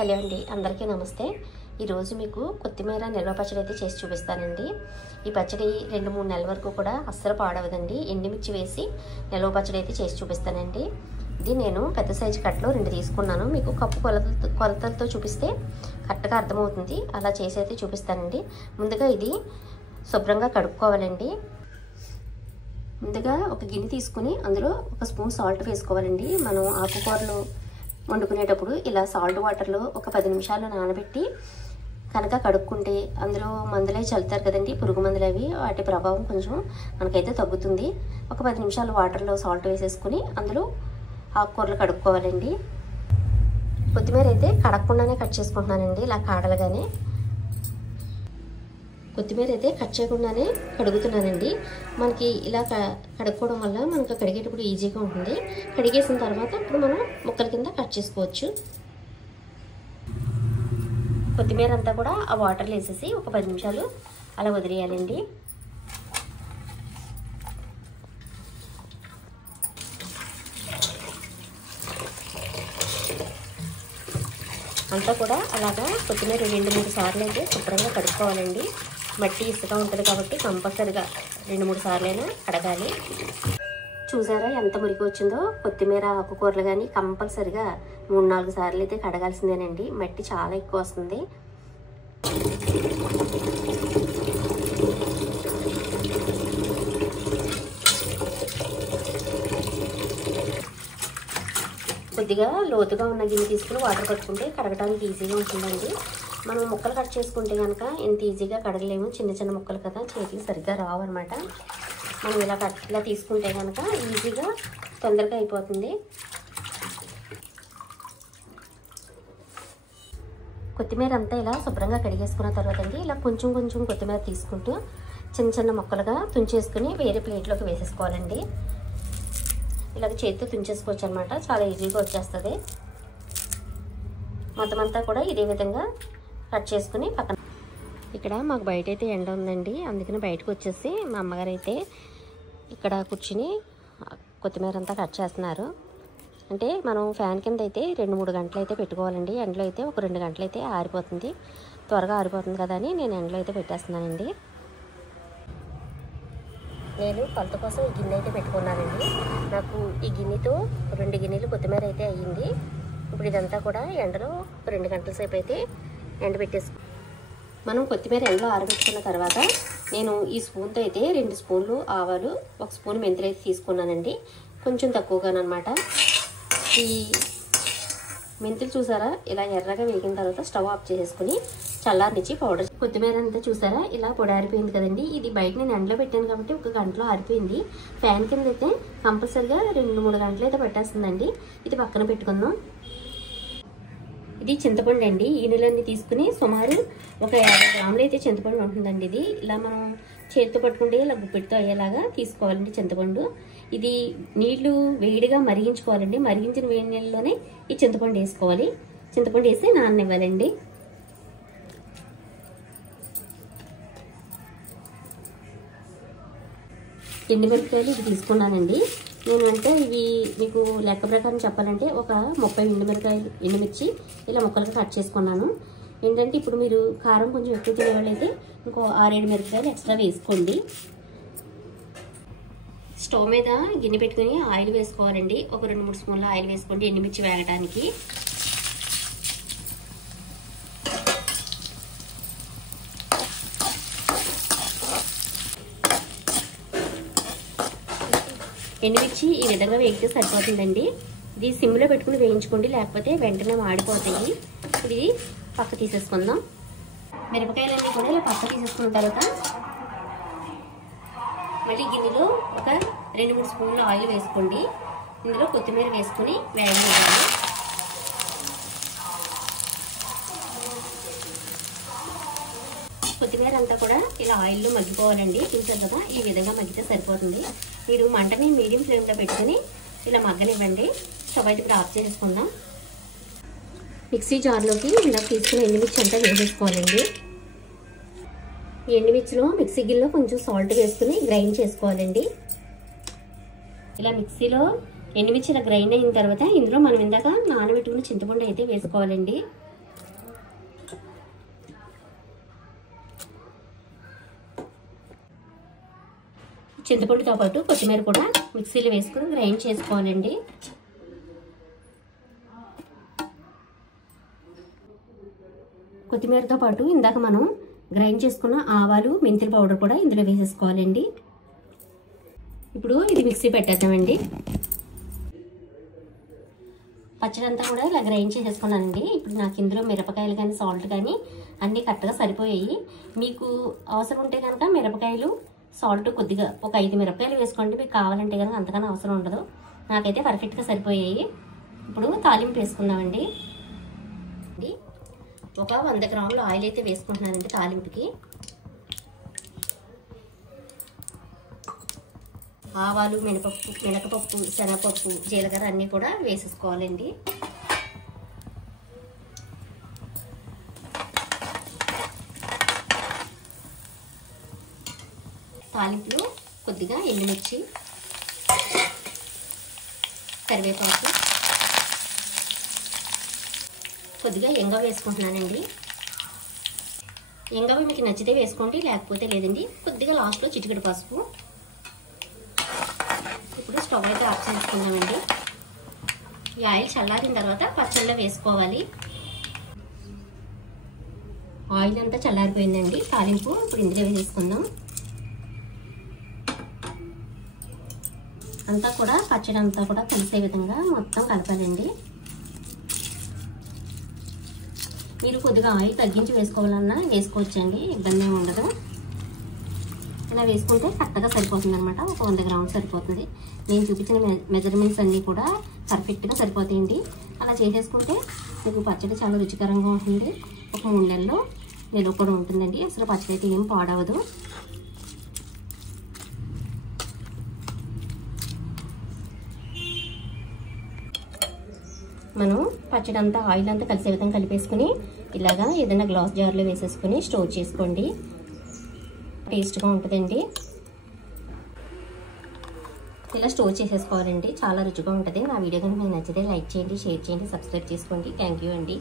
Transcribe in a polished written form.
Hello అండి, అందరికీ నమస్తే. ఈరోజు మీకు కొత్తిమీర నిల్వ పచ్చడి అయితే చేసి చూపిస్తానండి. ఈ పచ్చడి 2-3 నెలల వరకు కూడా అస్సలు పాడవదండి. ఎండుమిర్చి వేసి నిల్వ పచ్చడి అయితే చేసి చూపిస్తానండి. ఇది నేను పెద్ద సైజు కట్టలో 2 తీసుకున్నాను. మీకు కప్పు కొలతలతో చూపిస్తే కరెక్ట్గా అర్థమవుతుంది. అలా చేసి అయితే చూపిస్తానండి. ముందుగా ఇది శుభ్రంగా కడుక్కోవాలండి. ముందుగా ఒక గిన్నె తీసుకుని అందులో 1 స్పూన్ సాల్ట్ వేసుకోవాలండి. మనం ఆకుకూరలు వండుకునేటప్పుడు ఇలా సాల్ట్ వాటర్లో ఒక 10 నిమిషాలు నానబెట్టి కనుక కడుక్కుంటే అందులో మందులు అవి చల్లుతారు కదండి, పురుగు మందులు అవి, వాటి ప్రభావం కొంచెం మనకైతే తగ్గుతుంది. ఒక 10 నిమిషాలు వాటర్లో సాల్ట్ వేసేసుకుని అందులో ఆకుకూరలు కడుక్కోవాలండి. కొత్తిమీర అయితే కడగకుండానే కట్ చేసుకుంటున్నానండి, ఇలా కాడలుగానే. కొత్తిమీర అయితే కట్ చేయకుండానే కడుగుతున్నానండి. మనకి ఇలా కడుక్కోవడం వల్ల మనకు కడిగేటప్పుడు ఈజీగా ఉంటుంది. కడిగేసిన తర్వాత ఇప్పుడు మనం ముక్కల కింద కట్ చేసుకోవచ్చు. కొత్తిమీర అంతా కూడా ఆ వాటర్లో వేసేసి ఒక 10 నిమిషాలు అలా వదిలేయాలండి. అంతా కూడా అలాగా కొత్తిమీర 2-3 సార్లు అయితే శుభ్రంగా కడుక్కోవాలండి. మట్టి ఇసుక ఉంటుంది కాబట్టి కంపల్సరిగా 2-3 సార్లు అయినా కడగాలి. చూసారా ఎంత మురికి వచ్చిందో? కొత్తిమీర ఆకుకూరలు కానీ కంపల్సరిగా 3-4 సార్లు అయితే కడగాల్సిందేనండి. మట్టి చాలా ఎక్కువ వస్తుంది. కొద్దిగా లోతుగా ఉన్న గిన్నె తీసుకుని వాటర్ పట్టుకుంటే కడగడానికి ఈజీగా ఉంటుందండి. మనం ముక్కలు కట్ చేసుకుంటే కనుక ఇంత ఈజీగా కడగలేము. చిన్న చిన్న ముక్కలు కదా, చేతికి సరిగ్గా రావు అనమాట. మనం ఇలా తీసుకుంటే కనుక ఈజీగా తొందరగా అయిపోతుంది. కొత్తిమీర అంతా ఇలా శుభ్రంగా కడిగేసుకున్న తర్వాత అండి ఇలా కొంచెం కొంచెం కొత్తిమీర తీసుకుంటూ చిన్న చిన్న ముక్కలుగా తుంచేసుకుని వేరే ప్లేట్లోకి వేసేసుకోవాలండి. ఇలాగ చేతితో తుంచేసుకోవచ్చు అనమాట, చాలా ఈజీగా వచ్చేస్తుంది. మొత్తం అంతా కూడా ఇదే విధంగా కట్ చేసుకుని పక్కన. ఇక్కడ మాకు బయట అయితే ఎండ ఉందండి, అందుకని బయటకు వచ్చేసి మా అమ్మగారు అయితే ఇక్కడ కూర్చుని కొత్తిమీర అంతా కట్ చేస్తున్నారు. అంటే మనం ఫ్యాన్ కింద అయితే 2-3 గంటలు అయితే పెట్టుకోవాలండి. ఎండలో అయితే ఒక 2 గంటలు అయితే ఆరిపోతుంది, త్వరగా ఆరిపోతుంది కదా అని నేను ఎండలో అయితే పెట్టేస్తున్నానండి. నేను కొలత కోసం ఈ గిన్నె అయితే పెట్టుకున్నానండి. నాకు ఈ గిన్నెతో 2 గిన్నెలు కొత్తిమీర అయితే అయ్యింది. ఇప్పుడు ఇదంతా కూడా ఎండలో 2 గంటల సేపు అయితే ఎండబెట్టేసుకు. మనం కొత్తిమీర ఎండలో ఆరబెట్టుకున్న తర్వాత నేను ఈ స్పూన్తో అయితే 2 స్పూన్లు ఆవాలు, 1 స్పూన్ మెంతులు అయితే తీసుకున్నానండి. కొంచెం తక్కువగానమాట. ఈ మెంతులు చూసారా ఇలా ఎర్రగా వేగిన తర్వాత స్టవ్ ఆఫ్ చేసేసుకుని చల్లారనిచ్చి పౌడర్. కొత్తిమీర అంతా చూసారా ఇలా పొడి ఆరిపోయింది కదండి. ఇది బయట నేను ఎండలో పెట్టాను కాబట్టి 1 గంటలో ఆరిపోయింది. ఫ్యాన్ కింద అయితే కంపల్సరిగా 2-3 గంటలు అయితే పెట్టేస్తుందండి. ఇది పక్కన పెట్టుకుందాం. ఇది చింతపండు అండి. ఈ నీళ్ళన్నీ తీసుకుని సుమారు ఒక 50 గ్రాములు అయితే చింతపండు ఉంటుందండి. ఇది ఇలా మనం చేతితో పట్టుకుంటే ఇలా గుప్పెడితో అయ్యేలాగా తీసుకోవాలండి చింతపండు. ఇది నీళ్లు వేడిగా మరిగించుకోవాలండి. మరిగించిన వేడి నీళ్ళలోనే ఈ చింతపండు వేసుకోవాలి. చింతపండు వేసి నాననివ్వాలండి. ఎండుమిరపకాయలు ఇది తీసుకున్నానండి నేను. అంటే ఇవి మీకు లెక్క ప్రకారం చెప్పాలంటే ఒక 30 ఎండుమిర్చి ఇలా ముక్కలుగా కట్ చేసుకున్నాను. ఏంటంటే ఇప్పుడు మీరు కారం కొంచెం ఎక్కువ తినేవాళ్ళైతే ఇంకో 6-7 మిరపకాయలు ఎక్స్ట్రా వేసుకోండి. స్టవ్ మీద గిన్నె పెట్టుకుని ఆయిల్ వేసుకోవాలండి. ఒక 2-3 స్పూన్ల ఆయిల్ వేసుకోండి ఎండుమిర్చి వేగడానికి. ఎండుమిర్చి ఈ విధంగా వేగితే సరిపోతుందండి. ఇది సిమ్లో పెట్టుకుని వేయించుకోండి, లేకపోతే వెంటనే మాడిపోతాయి. ఇది పక్క తీసేసుకుందాం. మిరపకాయలన్నీ కూడా ఇలా పక్క తీసేసుకున్న తర్వాత మళ్ళీ గిన్నెలో ఒక 2-3 స్పూన్ల ఆయిల్ వేసుకోండి. ఇందులో కొత్తిమీర వేసుకుని వేగనివ్వండి. కొత్తిమీర అంతా కూడా ఇలా ఆయిల్లో మగ్గిపోవాలండి. చూసేద్దామా, ఈ విధంగా మగ్గితే సరిపోతుంది. మీరు మంటని మీడియం ఫ్లేమ్లో పెట్టుకుని ఇలా మగ్గనివ్వండి. స్టవ్ అయితే ఇప్పుడు ఆఫ్ చేసుకుందాం. మిక్సీ జార్లోకి ఇలా తీసుకుని ఎండుమిర్చి అంతా వేసేసుకోవాలండి. ఎండుమిర్చిలో మిక్సీ గిన్నెలో కొంచెం సాల్ట్ వేసుకుని గ్రైండ్ చేసుకోవాలండి. ఇలా మిక్సీలో ఎండుమిర్చి ఇలా గ్రైండ్ అయిన తర్వాత ఇందులో మనం ఇందాక నానబెట్టుకున్న చింతపండు అయితే వేసుకోవాలండి. చింతపండుతో పాటు కొత్తిమీర కూడా మిక్సీలో వేసుకుని గ్రైండ్ చేసుకోవాలండి. కొత్తిమీరతో పాటు ఇందాక మనం గ్రైండ్ చేసుకున్న ఆవాలు మెంతుల పౌడర్ కూడా ఇందులో వేసేసుకోవాలండి. ఇప్పుడు ఇది మిక్సీ పెట్టేద్దామండి. పచ్చడి అంతా కూడా ఇలా గ్రైండ్ చేసేసుకున్నానండి. ఇప్పుడు నాకు ఇందులో మిరపకాయలు కానీ సాల్ట్ కానీ అన్నీ కరెక్ట్గా సరిపోయాయి. మీకు అవసరం ఉంటే కనుక మిరపకాయలు సాల్ట్ కొద్దిగా ఒక 5 మిరపకాయలు వేసుకోండి. మీకు కావాలంటే కనుక అంతకన్నా అవసరం ఉండదు. నాకైతే పర్ఫెక్ట్గా సరిపోయాయి. ఇప్పుడు తాలింపు వేసుకున్నామండి. ఒక 100 గ్రాముల ఆయిల్ అయితే వేసుకుంటున్నానండి తాలింపుకి. ఆవాలు, మినపప్పు, శనగపప్పు, జీలకర్ర అన్నీ కూడా వేసేసుకోవాలండి. తాలింపులో కొద్దిగా ఎండుమిర్చి, కరివేపాకు, కొద్దిగా ఇంగవ వేసుకుంటున్నానండి. ఇంగవ మీకు నచ్చితే వేసుకోండి, లేకపోతే లేదండి. కొద్దిగా లాస్ట్లో చిటికెడు పసుపు. ఇప్పుడు స్టవ్ అయితే ఆఫ్ చేసుకుందామండి. ఈ ఆయిల్ చల్లారిన తర్వాత పచ్చళ్ళలో వేసుకోవాలి. ఆయిల్ అంతా చల్లారిపోయిందండి. తాలింపు ఇప్పుడు ఇందులో వేసేసుకుందాం. అంతా కూడా పచ్చడి అంతా కూడా కలిసే విధంగా మొత్తం కలపాలండి. మీరు కొద్దిగా ఆయిల్ తగ్గించి వేసుకోవాలన్నా వేసుకోవచ్చండి, ఇబ్బంది ఏమి ఉండదు. ఇలా వేసుకుంటే కరెక్ట్గా సరిపోతుంది అనమాట. ఒక 100 గ్రాములు సరిపోతుంది. నేను చూపించిన మెజర్మెంట్స్ అన్నీ కూడా పర్ఫెక్ట్గా సరిపోతాయండి. అలా చేసేసుకుంటే మీకు పచ్చడి చాలా రుచికరంగా ఉంటుంది. ఒక 3 నెలల్లో నిల్వ కూడా ఉంటుందండి. అసలు పచ్చడి అయితే ఏం పాడవదు. మనం పచ్చడి అంతా ఆయిల్ అంతా కలిసే విధంగా కలిపేసుకుని ఇలాగా ఏదైనా గ్లాస్ జార్లో వేసేసుకుని స్టోర్ చేసుకోండి. టేస్ట్గా ఉంటుందండి. ఇలా స్టోర్ చేసేసుకోవాలండి. చాలా రుచిగా ఉంటుంది. నా వీడియో కనుక మీకు నచ్చితే లైక్ చేయండి, షేర్ చేయండి, సబ్స్క్రైబ్ చేసుకోండి. థ్యాంక్ యూ అండి.